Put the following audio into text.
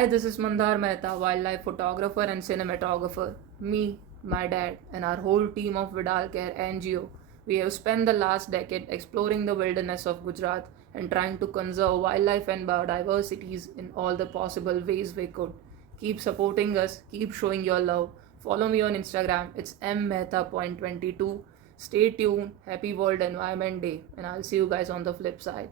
Hi, this is Mandar Mehta, wildlife photographer and cinematographer. Me, my dad, and our whole team of Vidal Care NGO. We have spent the last decade exploring the wilderness of Gujarat and trying to conserve wildlife and biodiversities in all the possible ways we could. Keep supporting us, keep showing your love. Follow me on Instagram, it's mmehta.22. Stay tuned, happy World Environment Day, and I'll see you guys on the flip side.